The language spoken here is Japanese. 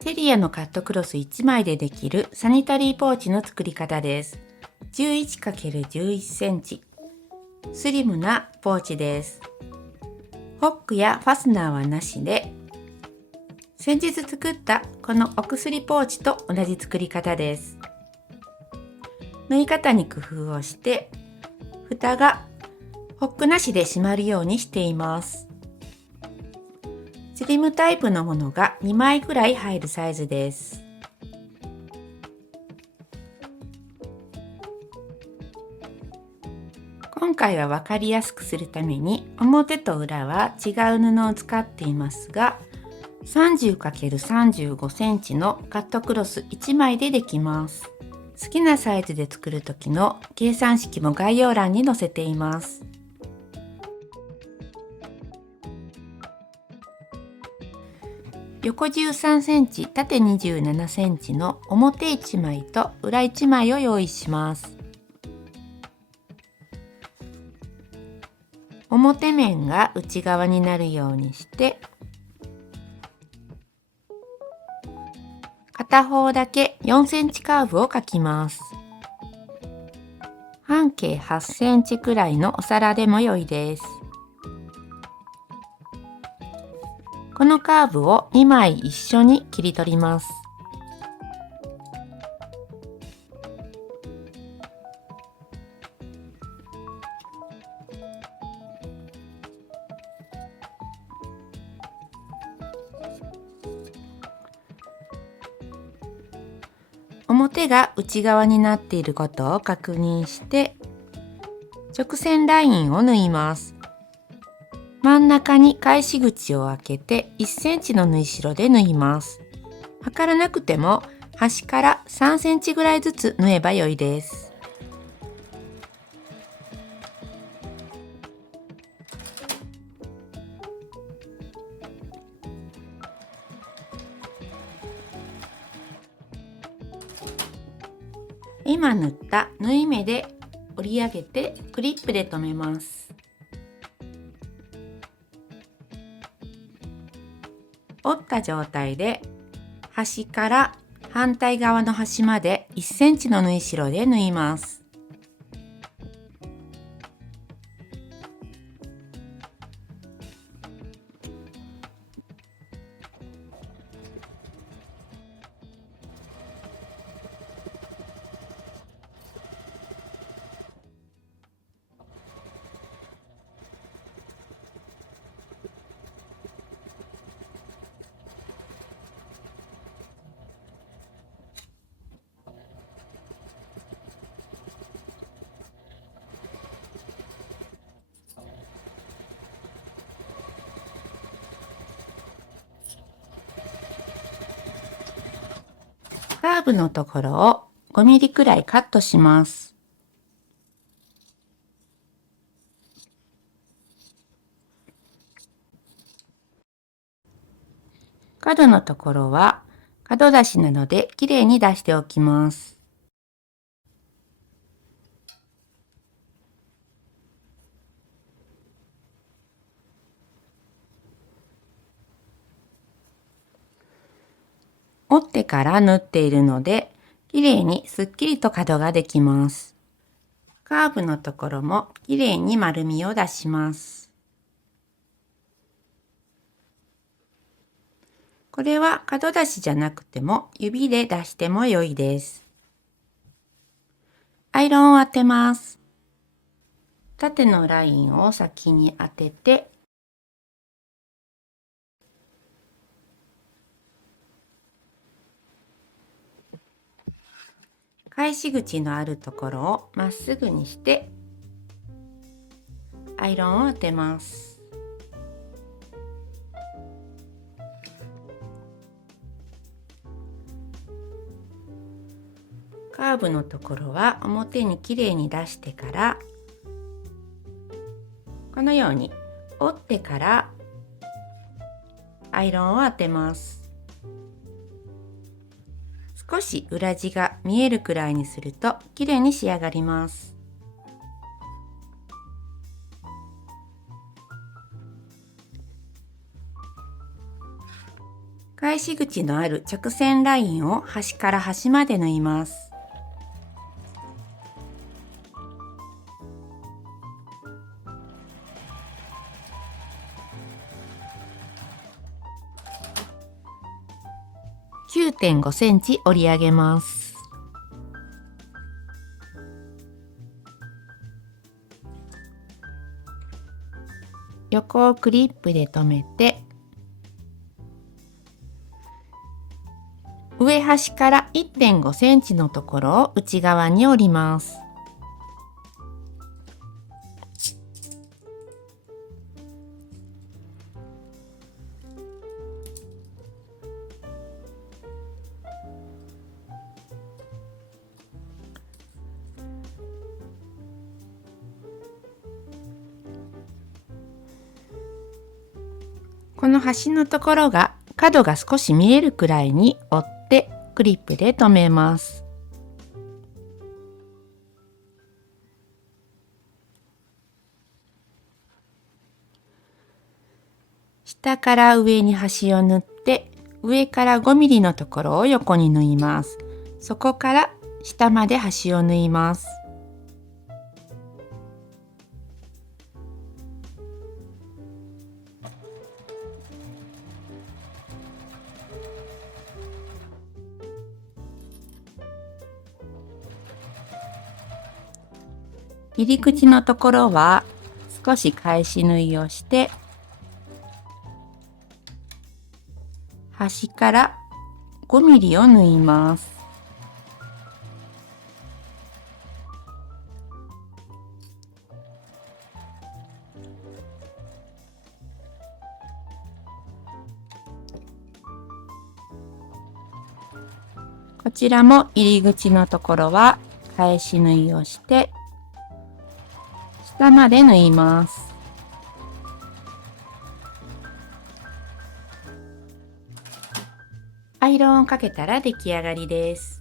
テリアのカットクロス1枚でできるサニタリーポーチの作り方です。11×11 センチ。スリムなポーチです。ホックやファスナーはなしで、先日作ったこのお薬ポーチと同じ作り方です。縫い方に工夫をして、蓋がホックなしで閉まるようにしています。スリムタイプのものが2枚ぐらい入るサイズです。今回は分かりやすくするために表と裏は違う布を使っていますが、30×35 センチのカットクロス1枚でできます。好きなサイズで作る時の計算式も概要欄に載せています。横13センチ、縦27センチの表1枚と裏1枚を用意します。表面が内側になるようにして、片方だけ4センチカーブを描きます。半径8センチくらいのお皿でも良いです。このカーブを2枚一緒に切り取ります。表が内側になっていることを確認して、直線ラインを縫います。真ん中に返し口を開けて1センチの縫い代で縫います。測らなくても端から3センチぐらいずつ縫えば良いです。今縫った縫い目で折り上げてクリップで留めます。折った状態で端から反対側の端まで1センチの縫い代で縫います。カーブのところを5ミリくらいカットします。角のところは角出しなどできれいに出しておきます。折ってから縫っているので、きれいにすっきりと角ができます。カーブのところもきれいに丸みを出します。これは角出しじゃなくても指で出しても良いです。アイロンを当てます。縦のラインを先に当てて、返し口のあるところをまっすぐにしてアイロンを当てます。カーブのところは表にきれいに出してから、このように折ってからアイロンを当てます。少し裏地が見えるくらいにするときれいに仕上がります。返し口のある直線ラインを端から端まで縫います。9.5 センチ折り上げます。横をクリップで留めて、上端から 1.5 センチのところを内側に折ります。この端のところが角が少し見えるくらいに折ってクリップで留めます。下から上に端を縫って上から5ミリのところを横に縫います。そこから下まで端を縫います。入り口のところは少し返し縫いをして端から5ミリを縫います。こちらも入り口のところは返し縫いをして下まで縫います。アイロンをかけたら出来上がりです。